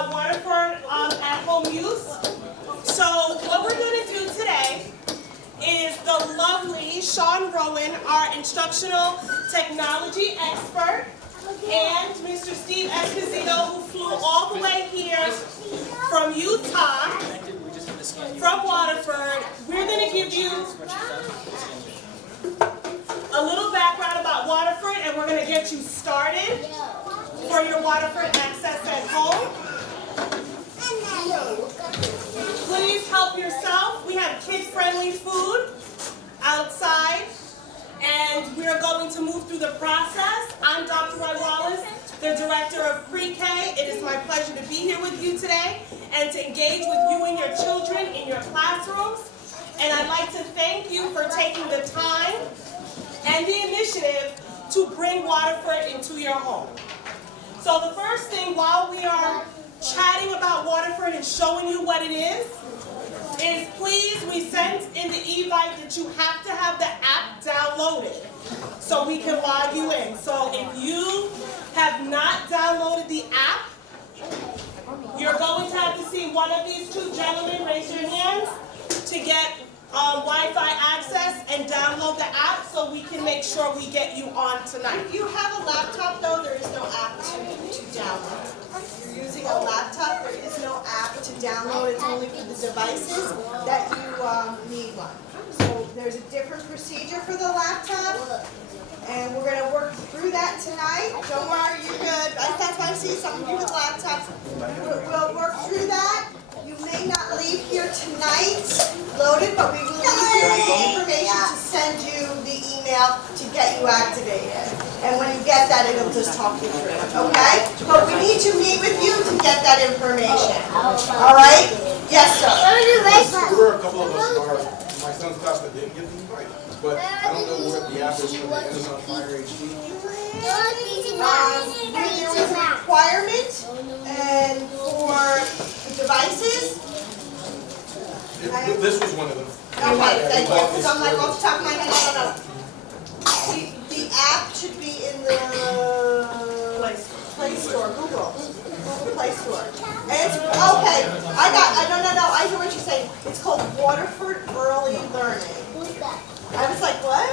about Waterford at-home use. So what we're going to do today is the lovely Sean Rowan, our instructional technology expert, and Mr. Steve Esposito, who flew all the way here from Utah, from Waterford. We're going to give you a little background about Waterford, and we're going to get you started for your Waterford access at home. Please help yourself. We have kid-friendly food outside, and we are going to move through the process. I'm Dr. Roy Wallace, the Director of Pre-K. It is my pleasure to be here with you today and to engage with you and your children in your classrooms. And I'd like to thank you for taking the time and the initiative to bring Waterford into your home. So the first thing, while we are chatting about Waterford and showing you what it is please, we sent in the e-bite that you have to have the app downloaded so we can log you in. So if you have not downloaded the app, you're going to have to see one of these two gentlemen raise your hands to get Wi-Fi access and download the app so we can make sure we get you on tonight. If you have a laptop, though, there is no app to download. If you're using a laptop, there is no app to download. It's only for the devices that you need one. So there's a different procedure for the laptop, and we're going to work through that tonight. Don't worry, you're good. That's why I see some of you with laptops. We'll work through that. You may not leave here tonight loaded, but we will leave you with the information to send you the email to get you activated. And when you get that, it'll just talk you through it, okay? But we need to meet with you to get that information. All right? Yes, sir. There were a couple of us in my son's class that didn't get the invite, but I don't know what the app is for the Amazon Fire HD. There was a requirement, and for devices. This was one of them. Okay, thank you. Because I'm like off the top of my head, I don't know. The app should be in the Play Store, Google Play Store. And it's, okay, no, I hear what you're saying. It's called Waterford Early Learning. I was like, what?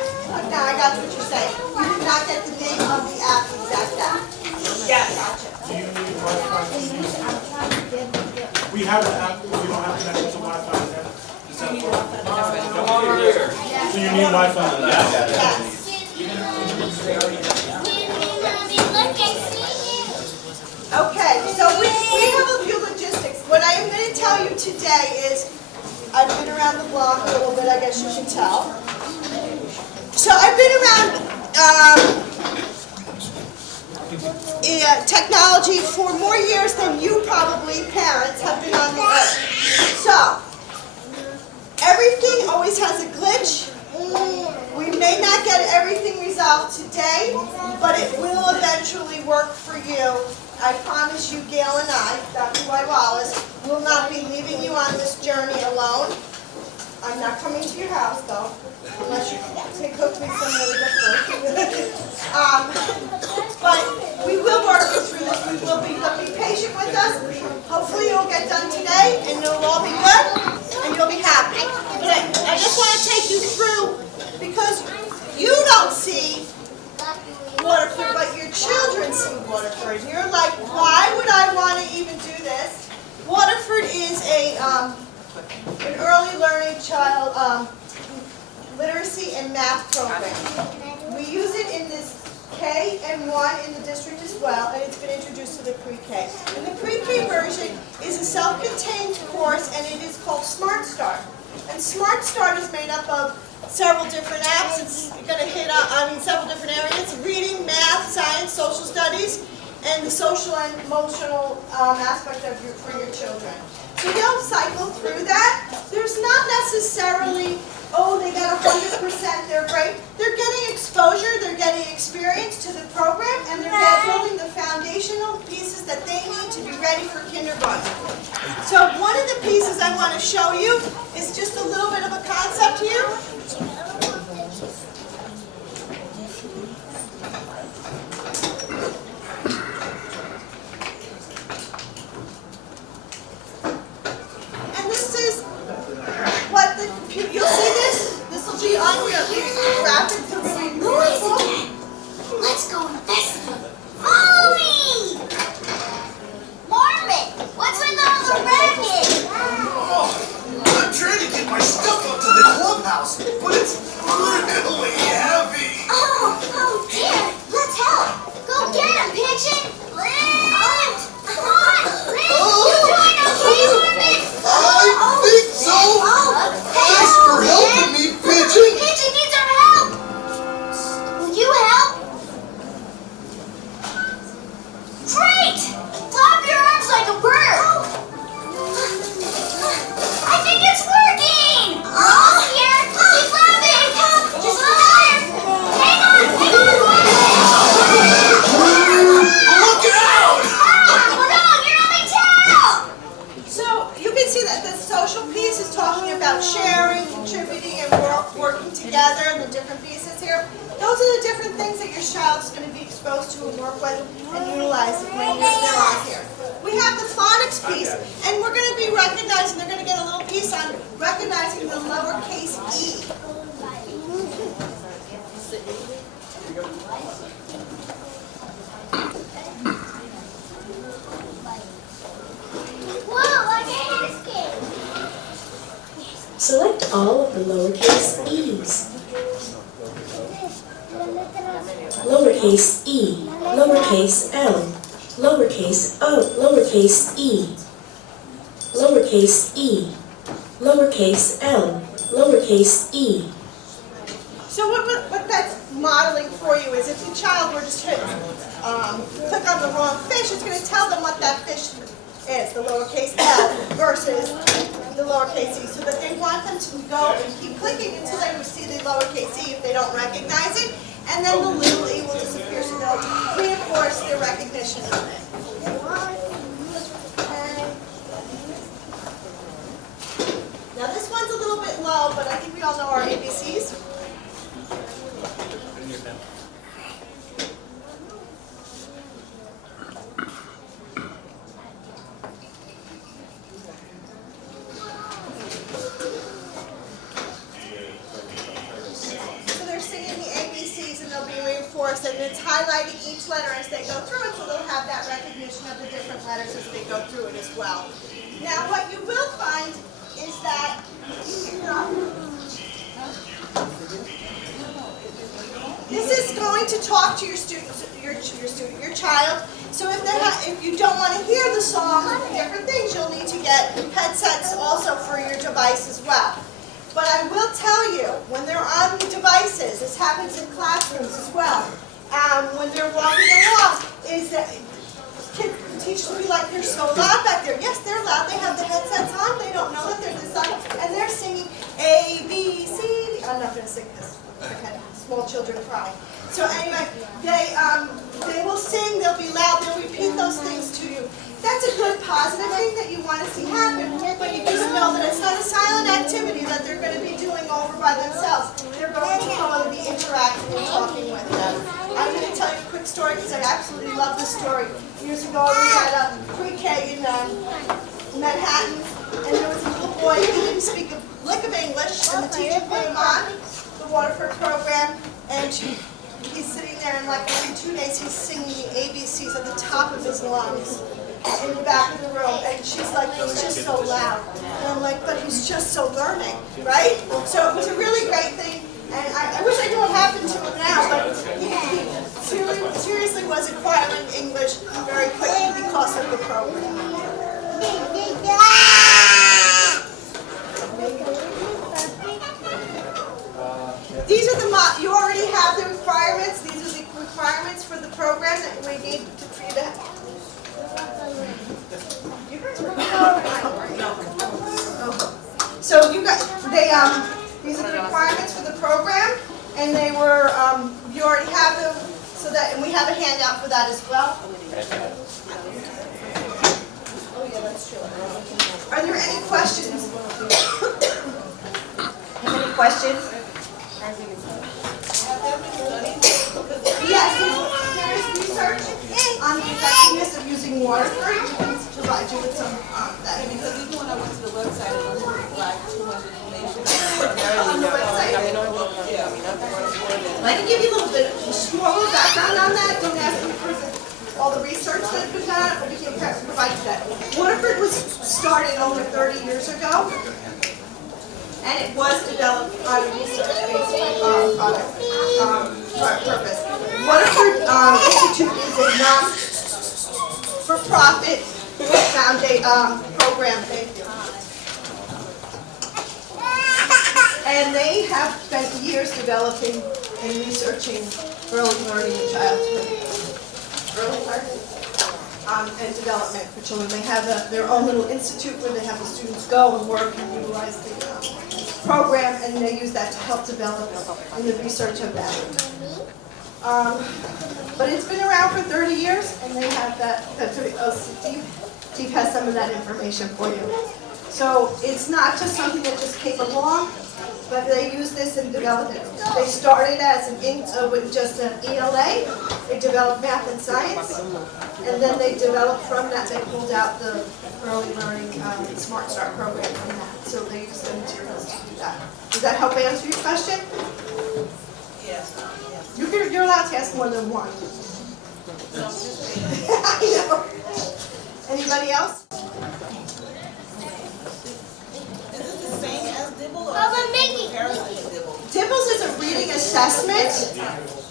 No, I got what you're saying. You did not get the name of the app, exact app. Yes. Gotcha. Do you need Wi-Fi to use it? We have an app, we don't have connection to Wi-Fi. So you need Wi-Fi to that? Yes. Okay, so we have a few logistics. What I am going to tell you today is, I've been around the block a little bit, I guess you should tell. So I've been around technology for more years than you probably, parents, have been on the earth. So, everything always has a glitch. We may not get everything resolved today, but it will eventually work for you. I promise you, Gail and I, Dr. Roy Wallace, will not be leaving you on this journey alone. I'm not coming to your house, though, unless you can cook me some really good food. But we will work through this. Be patient with us. Hopefully it'll get done today, and it'll all be good, and you'll be happy. But I just want to take you through, because you don't see Waterford, but your children see Waterford. You're like, why would I want to even do this? Waterford is an early learning child literacy and math program. We use it in this K and 1 in the district as well, and it's been introduced to the pre-K. And the pre-K version is a self-contained course, and it is called Smartstart. And Smartstart is made up of several different apps. It's going to hit several different areas: reading, math, science, social studies, and the social and emotional aspect of for your children. So they'll cycle through that. There's not necessarily, oh, they got 100%, they're great. They're getting exposure, they're getting experience to the program, and they're building the foundational pieces that they need to be ready for kindergarten. So one of the pieces I want to show you is just a little bit of a concept here. together and the different pieces here, those are the different things that your child's going to be exposed to and work with and utilize when they're on here. We have the phonics piece, and we're going to be recognizing, they're going to get a little piece on recognizing the lowercase e. Select all of the lowercase e's. Lowercase e, lowercase l, lowercase o, lowercase e, lowercase e, lowercase l, lowercase e. So what that's modeling for you is if the child were just hit, click on the wrong fish, it's going to tell them what that fish is, the lowercase l versus the lowercase e, so that they want them to go and keep clicking until they see the lowercase e if they don't recognize it, and then the little e will disappear, so they'll reinforce their recognition of it. Now this one's a little bit low, but I think we all know our ABCs. And it's highlighting each letter as they go through it, so they'll have that recognition of the different letters as they go through it as well. Now, what you will find is that this is going to talk to your students, your child. So if you don't want to hear the song or different things, you'll need to get headsets also for your device as well. But I will tell you, when they're on the devices, this happens in classrooms as well. When they're walking along, is that teachers will be like, they're so loud back there. Yes, they're loud. They have the headsets on. They don't know that they're this loud. And they're singing A, B, C. I'm not going to sing this. Okay. Small children cry. So anyway, they will sing. They'll be loud. They'll repeat those things to you. That's a good positive thing that you want to see happen, but you just know that it's not a silent activity that they're going to be doing over by themselves. They're going to go and be interacting and talking with them. I'm going to tell you a quick story because I absolutely love this story. Years ago, we had a pre-K in Manhattan, and there was a little boy who didn't speak a lick of English, and the teacher put him on the Waterford program, and he's sitting there, and like every 2 days, he's singing the ABCs at the top of his lungs in the back of the room, and she's like, he's just so loud. And I'm like, but he's just so learning, right? So it was a really great thing, and I wish I knew what happened to him now, but he seriously was acquiring English very quickly because of the program. These are you already have the requirements. These are the requirements for the program that we need for you to have. So you guys, these are the requirements for the program, and they were, you already have them, so that, and we have a handout for that as well. Oh yeah, that's true. Are there any questions? Any questions? Yes, there is research on the effectiveness of using Waterford. We can provide you with some that. Because even when I went to the website, it was like 200 donations. On the website. I can give you a little bit more background on that. Don't ask me for all the research that's been done, but we can provide you that. Waterford was started over 30 years ago, and it was developed on a research-based purpose. Waterford Institute is a non-for-profit program. Thank you. And they have spent years developing and researching early learning in childhood, early learning and development for children. They have their own little institute where they have the students go and work and utilize the program, and they use that to help develop in the research of that. But it's been around for 30 years, and they have that. Steve has some of that information for you. So it's not just something that just came along. but they use this and develop it. They started as with just an ELA, they developed math and science, and then they developed from that, they pulled out the early learning Smart Start program from that. So they use the materials to do that. Does that help answer your question? Yes. You're allowed to ask more than one. I know. Anybody else? Is this the same as Dibble or comparison to Dibble? Dibbles is a reading assessment.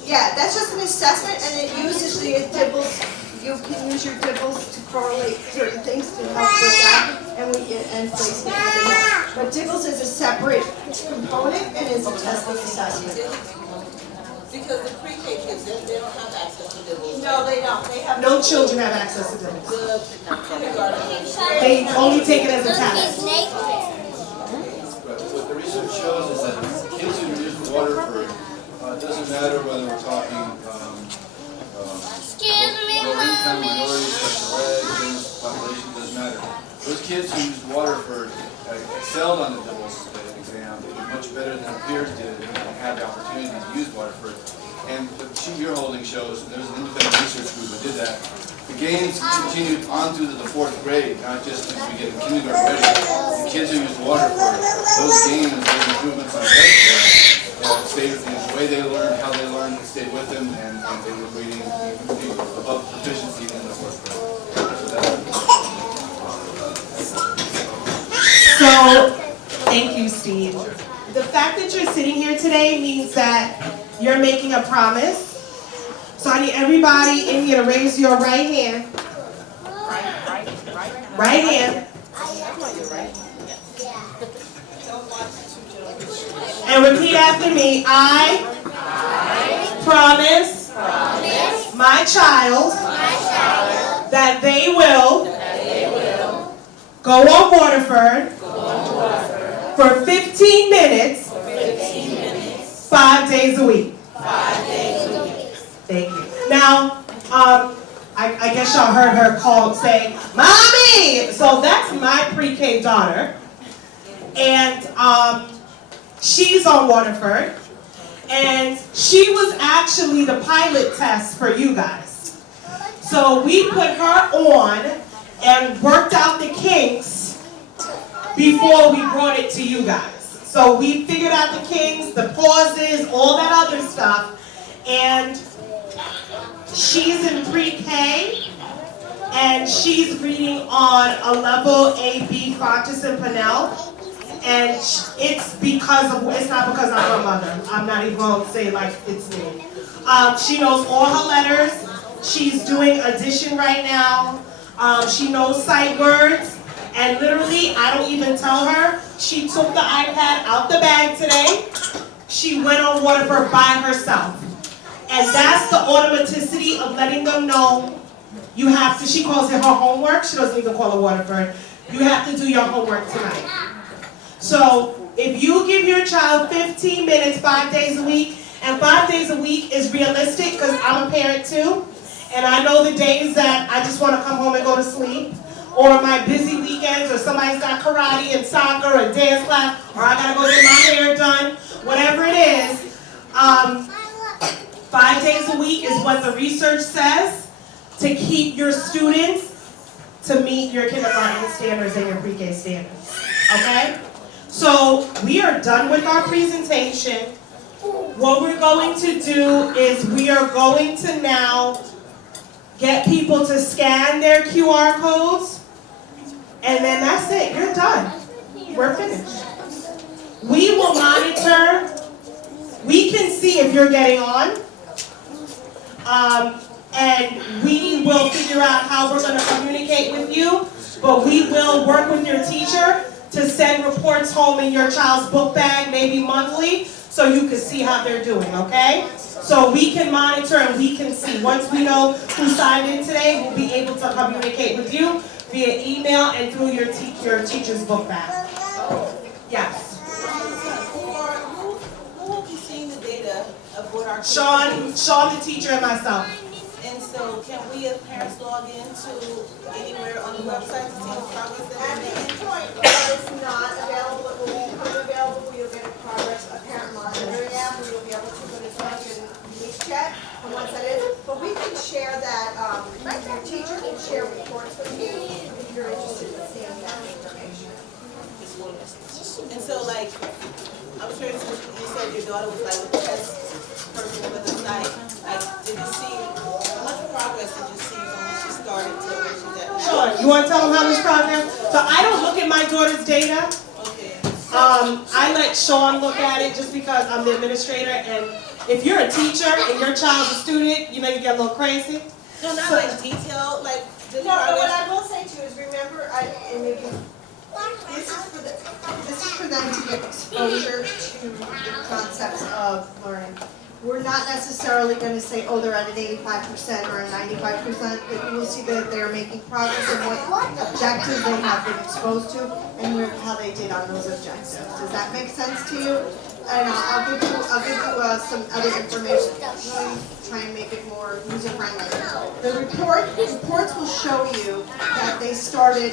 Yeah, that's just an assessment, and it uses the Dibbles. You can use your Dibbles to correlate certain things to help with that, and placement within that. But Dibbles is a separate component and is a testing assessment. Because the pre-K kids, they don't have access to Dibble. No, they don't. They have No children have access to Dibbles. The kindergarten. They only take it as a test. But what the research shows is that kids who use Waterford, it doesn't matter whether we're talking low income, minorities, special ed, general population, doesn't matter. Those kids who used Waterford excelled on the Dibbles exam. They did much better than our peers did and had the opportunity to use Waterford. And the sheet you're holding shows, and there's an independent research group that did that. The gains continued on through to the 4th grade, not just as we get in kindergarten ready. The kids who used Waterford, those gains, those improvements on test scores, stayed with them. The way they learned, how they learned, stayed with them, and they were reading above proficiency in the 4th grade. So, thank you, Steve. The fact that you're sitting here today means that you're making a promise. So I need everybody in here to raise your right hand. Right hand. And repeat after me. I promise my child that they will go on Waterford for 15 minutes, 5 days a week. Thank you. Now, I guess y'all heard her call say, "Mommy!" So that's my pre-K daughter. And she's on Waterford. And she was actually the pilot test for you guys. So we put her on and worked out the kinks before we brought it to you guys. So we figured out the kinks, the pauses, all that other stuff. And she's in pre-K, and she's reading on a level A/B Fontes and Pinnell. And it's not because I'm her mother. I'm not even going to say like it's me. She knows all her letters. She's doing addition right now. She knows sight words. And literally, I don't even tell her. She took the iPad out the bag today. She went on Waterford by herself. And that's the automaticity of letting them know you have to, she calls it her homework. She doesn't even call it Waterford. You have to do your homework tonight. So if you give your child 15 minutes, 5 days a week, and 5 days a week is realistic because I'm a parent too, and I know the days that I just want to come home and go to sleep, or my busy weekends, or somebody's got karate and soccer or dance class, or I gotta go get my hair done, whatever it is, 5 days a week is what the research says to keep your students to meet your kindergarten standards and your pre-K standards, okay? So we are done with our presentation. What we're going to do is we are going to now get people to scan their QR codes, and then that's it, you're done. We're finished. We will monitor, we can see if you're getting on, and we will figure out how we're going to communicate with you, but we will work with your teacher to send reports home in your child's book bag, maybe monthly, so you can see how they're doing, okay? So we can monitor and we can see. Once we know who signed in today, we'll be able to communicate with you via email and through your teacher's book bag. Yes? Who will be seeing the data of what our kids Sean, the teacher, and myself. And so can we as parents log into anywhere on the website to see the progress that At we're this making? point, it's not available, it will become available, you'll get a progress teacher can share reports with you if you're interested in seeing that information. And so like, I'm sure you said your daughter was like a test person with the site. Like, did you see, how much progress did you see from when she started to where she's at now? Sure, you want to tell them how much progress? So I don't look at my daughter's data. Okay. I let Sean look at it just because I'm the administrator, and if you're a teacher and your child's a student, you get a little crazy. No, not like detail, like the No, but what progress. I will say to you is remember, and maybe this is for them to get exposure to the concepts of learning. We're not necessarily going to say, oh, they're at an 85% or a 95%, but you will see that they're making progress in what objectives they have been exposed to and how they did on those objectives. Does that make sense to you? And I'll give you some other information to try and make it more user friendly. The reports will show you that they started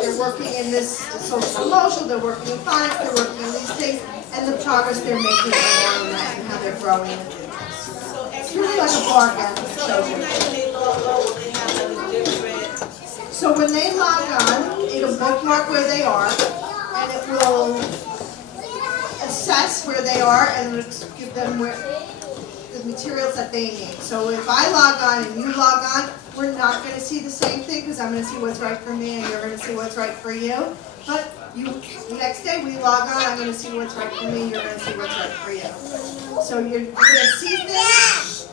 they're working in this social emotional, they're working in phonics, they're working in these things, and the progress they're making along that and how they're growing in business. So It's every really night, like a bar graph that so shows every you. night when they log on, they have like a different. So when they log on, it'll bookmark where they are, and it will assess where they are and give them the materials that they need. So if I log on and you log on, we're not going to see the same thing because I'm going to see what's right for me and you're going to see what's right for you. But the next day we log on, I'm going to see what's right for me and you're going to see what's right for you. So you're going to see things.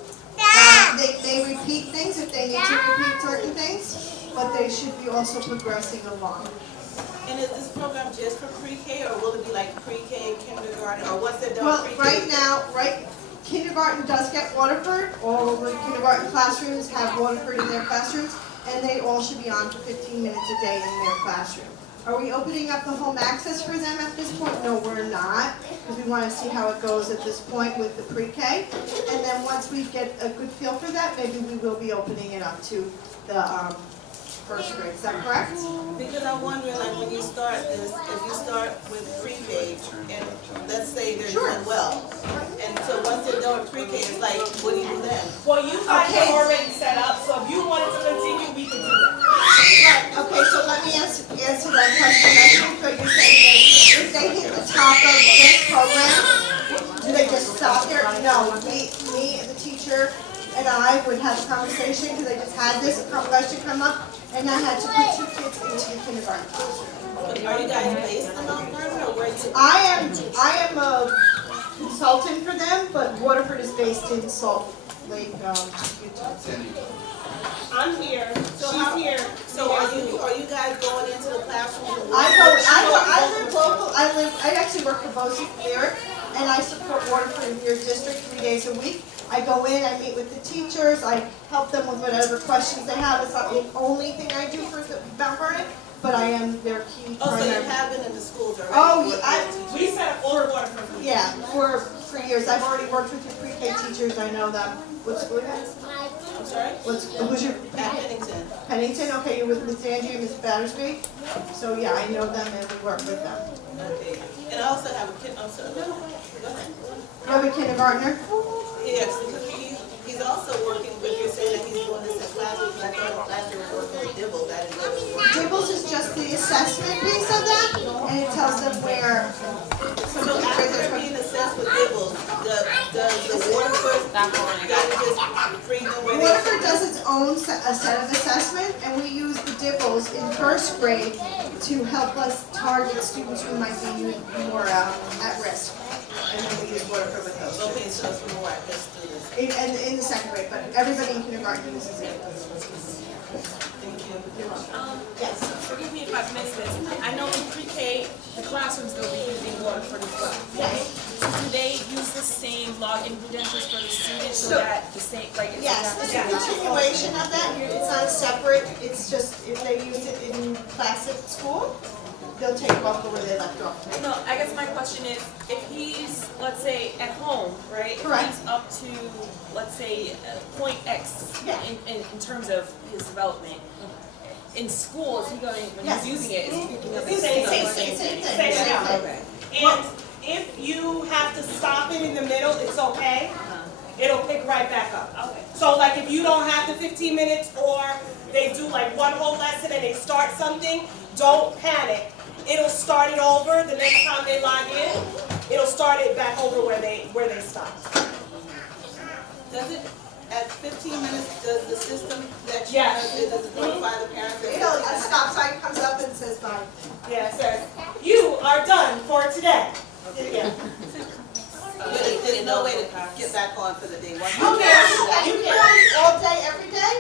They repeat things if they need to repeat certain things, but they should be also progressing along. And is this program just for pre-K, or will it be like pre-K, kindergarten, or once they're done Well, pre-K? kindergarten does get Waterford. All the kindergarten classrooms have Waterford in their classrooms, and they all should be on for 15 minutes a day in their classroom. Are we opening up the home access for them at this point? No, we're not, because we want to see how it goes at this point with the pre-K. And then once we get a good feel for that, maybe we will be opening it up to the first grade. Is that correct? Because I'm wondering, like, when you start this, if you start with pre-K, and let's say they're Sure. doing well, and so once they're done with pre-K, it's like, what do you do then? Well, you guys Okay. are already set up, so if you wanted to continue, we could do that. Right, okay, so let me answer that question. I think what you're saying is, if they hit the top of this program, do they just stop there? No, me, the teacher, and I would have a conversation, because I just had this question come up, and I had to put 2 kids into the kindergarten classroom. Are you guys based in Mount Vernon, or where you? I am a consultant for them, but Waterford is based in Salt Lake, Utah. I'm here, So she's how- here. So are you guys going into the classroom? I live local, I actually work for BOCES Lyric, and I support Waterford in your district 3 days a week. I go in, I meet with the teachers, I help them with whatever questions they have. It's not the only thing I do for Mount Vernon, but I am their key Oh, so you primary. have been in the schools already? Oh, with yeah, the teachers? We set up all the water for you. Yeah, for years. I've already worked with your pre-K teachers, I know them. What school are you at? I'm sorry? Who's your At Pennington. Pennington? Okay, you're with Miss Angie and Miss Battersby? So yeah, I know them and we work with them. Okay. And I also have a kid, I'm sorry. Go ahead. You have a kindergartner? Yes, because he's also working, but you're saying that he's doing this in classes, because I thought last year was working with Dibbles, I didn't know. Dibbles is just the assessment piece of that, and it tells them where. So after being assessed with Dibbles, does the Waterford, gotta just bring them where they? Waterford does its own a set of assessment, and we use the Dibbles in first grade to help us target students who might be more at risk. And then we use Waterford with those. Okay, so it's more at risk students. And in the second grade, but everybody in kindergarten uses it. Thank you. Yes. Forgive me if I've missed this. I know in pre-K, the classrooms will be using Waterford as well. Yes. So do they use the same login credentials for the students so So- that the same, like it's Yes, not the it's same? a continuation of that. It's not separate. It's just if they use it in class at school, they'll take it off where they left off. No, I guess my question is, if he's, let's say, at home, right? Correct. If he's up to, let's say, point X Yeah. in terms of his development. In school, is he going, when Yes. he's using it, is he picking up the Same same thing. Same thing. Same Same thing. thing. Okay. And if you have to stop it in the middle, it's okay. it'll pick right back up. Okay. So like if you don't have the 15 minutes or they do like one whole lesson and they start something, don't panic. It'll start it over the next time they log in. It'll start it back over where they stopped. Does it, at 15 minutes, does the system let you Yes. know, does it notify the parents? that- It'll, a stop sign comes up and says bye. Yeah, it says, you are done for today. Yeah. There's no way to get back on for the day. Once You you can, cancel you that. can all day, every day,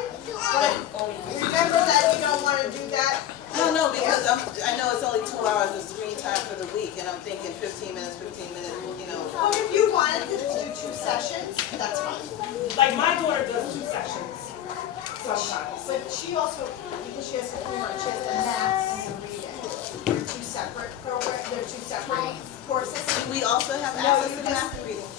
but remember that you don't want to do that. No, because I know it's only 2 hours of screen time for the week, and I'm thinking 15 minutes, you know. Or if you wanted to do 2 sessions, that's fine. Like my daughter does 2 sessions sometimes. But she also, because she has the homework, she has the math and the reading. They're 2 separate programs, they're 2 separate courses. We also have No, access you to just, math reading.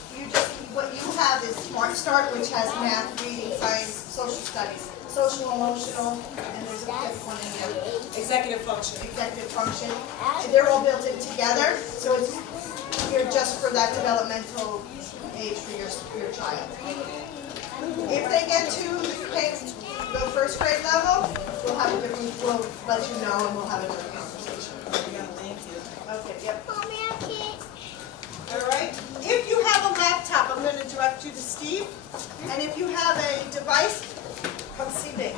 what you have is Smartstart, which has math, reading, science, social studies, social, emotional, and there's a fifth one in there, Executive function. executive function. And they're all built in together, so it's, you're just for that developmental age for your child. If they get to the first grade level, we'll have a different, we'll let you know and we'll have another conversation. Thank you. Okay, yep. All right, if you have a laptop, I'm going to direct you to Steve. And if you have a device, come see me.